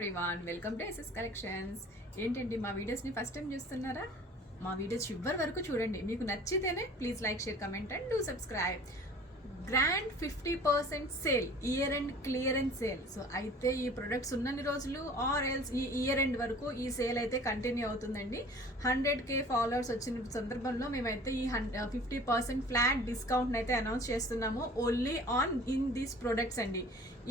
Everyone, welcome to SS collections. ఏంటండి మా వీడియోస్ని ఫస్ట్ టైం చూస్తున్నారా? మా వీడియోస్ చివరి వరకు చూడండి. మీకు నచ్చితేనే please like, share, comment and do subscribe. Grand 50% sale, year end clearance sale. So అయితే ఈ ప్రొడక్ట్స్ ఉన్నన్ని రోజులు ఆర్ ఎల్స్ ఈ ఇయర్ ఎండ్ వరకు ఈ సేల్ అయితే కంటిన్యూ అవుతుందండి. 100K ఫాలోవర్స్ వచ్చిన సందర్భంలో మేమైతే ఈ 50% ఫ్లాట్ డిస్కౌంట్ని అయితే అనౌన్స్ చేస్తున్నాము. Only on in these products అండి.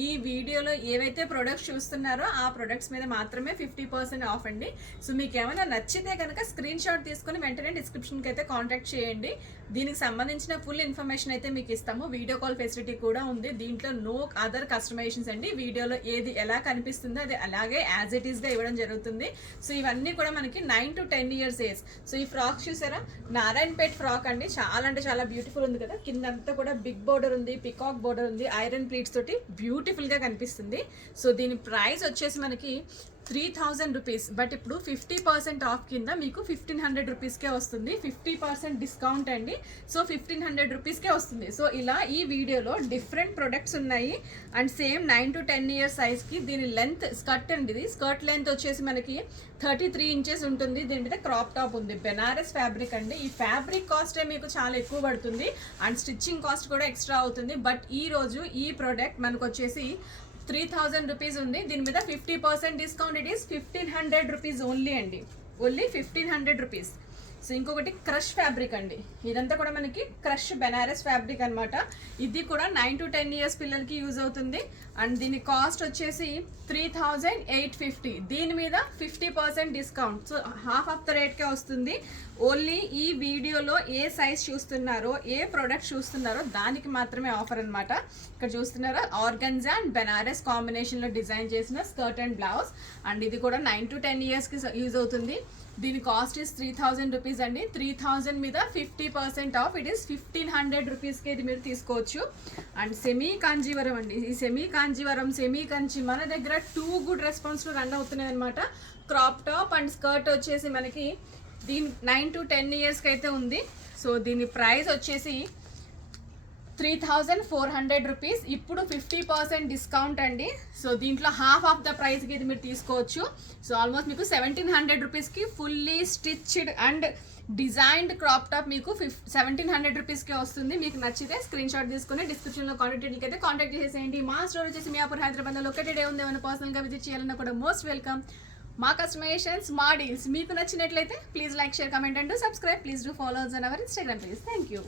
ఈ వీడియోలో ఏవైతే ప్రొడక్ట్స్ చూస్తున్నారో ఆ ప్రొడక్ట్స్ మీద మాత్రమే 50% ఆఫ్ అండి. సో మీకు ఏమైనా నచ్చితే కనుక స్క్రీన్ షాట్ తీసుకుని వెంటనే డిస్క్రిప్షన్కి అయితే కాంటాక్ట్ చేయండి. దీనికి సంబంధించిన ఫుల్ ఇన్ఫర్మేషన్ అయితే మీకు ఇస్తాము. వీడియో కాల్ ఫెసిలిటీ కూడా ఉంది. దీంట్లో నో అదర్ కస్టమైజేషన్స్ అండి. వీడియోలో ఏది ఎలా కనిపిస్తుందో అది అలాగే యాజ్ ఇట్ ఈస్గా ఇవ్వడం జరుగుతుంది. సో ఇవన్నీ కూడా మనకి 9 to 10 years ఏజ్. సో ఈ ఫ్రాక్ చూసారా, నారాయణపేట్ ఫ్రాక్ అండి. చాలా అంటే చాలా బ్యూటిఫుల్ ఉంది కదా. కిందంతా కూడా బిగ్ బోర్డర్ ఉంది, పికాక్ బోర్డర్ ఉంది, ఐరన్ ప్లీట్స్ తోటి బ్యూటిఫుల్గా కనిపిస్తుంది. సో దీని ప్రైస్ వచ్చేసి మనకి 3000 రూపీస్. బట్ ఇప్పుడు 50% ఆఫ్ కింద మీకు 1500 రూపీస్కే వస్తుంది. 50% డిస్కౌంట్ అండి. సో 1500 రూపీస్కే వస్తుంది. సో ఇలా ఈ వీడియోలో డిఫరెంట్ ప్రొడక్ట్స్ ఉన్నాయి అండ్ సేమ్ 9 to 10 years సైజ్కి. దీని లెంత్ స్కర్ట్ అండి. ఇది స్కర్ట్ లెంత్ వచ్చేసి మనకి 33 inches ఉంటుంది. దీని మీద క్రాప్ టాప్ ఉంది. బెనారస్ ఫ్యాబ్రిక్ అండి. ఈ ఫ్యాబ్రిక్ కాస్టే మీకు చాలా ఎక్కువ పడుతుంది అండ్ స్టిచ్చింగ్ కాస్ట్ కూడా ఎక్స్ట్రా అవుతుంది. బట్ ఈ రోజు ఈ ప్రోడక్ట్ మనకు వచ్చేసి 3000 రూపీస్ ఉంది. దీని మీద 50% discount. It is 1500 rupees only అండి. Only 1500 rupees. సో ఇంకొకటి క్రష్ ఫ్యాబ్రిక్ అండి. ఇదంతా కూడా మనకి క్రష్ బెనారస్ ఫ్యాబ్రిక్ అనమాట. ఇది కూడా 9 to 10 years పిల్లలకి యూజ్ అవుతుంది అండ్ దీని కాస్ట్ వచ్చేసి 3850. దీని మీద 50% discount. So half of the రేట్కే వస్తుంది. ఓన్లీ ఈ వీడియోలో ఏ సైజ్ చూస్తున్నారో, ఏ ప్రోడక్ట్ చూస్తున్నారో దానికి మాత్రమే ఆఫర్ అనమాట. ఇక్కడ చూస్తున్నారో ఆర్గన్జా అండ్ బెనారస్ కాంబినేషన్లో డిజైన్ చేసిన స్కర్ట్ అండ్ బ్లౌజ్ అండ్ ఇది కూడా 9 to 10 yearsకి యూజ్ అవుతుంది. దీని కాస్ట్ ఇస్ 3000 రూపీస్ అండి. 3000 మీద 50% ఆఫ్. ఇట్ ఈస్ 1500 రూపీస్కి ఇది మీరు తీసుకోవచ్చు. అండ్ సెమీ కాంజీవరం అండి. ఈ సెమీ కాంజీవరం, సెమీ కంచి మన దగ్గర 2 గుడ్ రెస్పాన్స్లో రన్ అవుతున్నాయి అనమాట. క్రాప్ టాప్ అండ్ స్కర్ట్ వచ్చేసి మనకి దీని 9 to 10 yearsకి అయితే ఉంది. సో దీని ప్రైస్ వచ్చేసి 3400 రూపీస్. ఇప్పుడు 50% డిస్కౌంట్ అండి. సో దీంట్లో హాఫ్ ఆఫ్ ద ప్రైస్కి ఇది మీరు తీసుకోవచ్చు. సో ఆల్మోస్ట్ మీకు 1700 రూపీస్కి fully stitched and designed crop top మీకు 1700 రూపీస్కే వస్తుంది. మీకు నచ్చితే స్క్రీన్ షాట్ తీసుకుని డిస్క్రిప్షన్లో కాంటాక్ట్ డీటెయిల్కి అయితే కాంటాక్ట్ చేసేయండి. మా స్టోర్ వచ్చేసి మియాపూర్, హైదరాబాద్లో లొకేటెడ్ ఉంది. ఏమైనా పర్సనల్గా విజిట్ చేయాలన్నా కూడా మోస్ట్ వెల్కమ్. మా కస్టమైజేషన్స్, మా డీల్స్ మీకు నచ్చినట్లయితే please like, share, comment and subscribe. Please do follow us on our Instagram page. Thank you.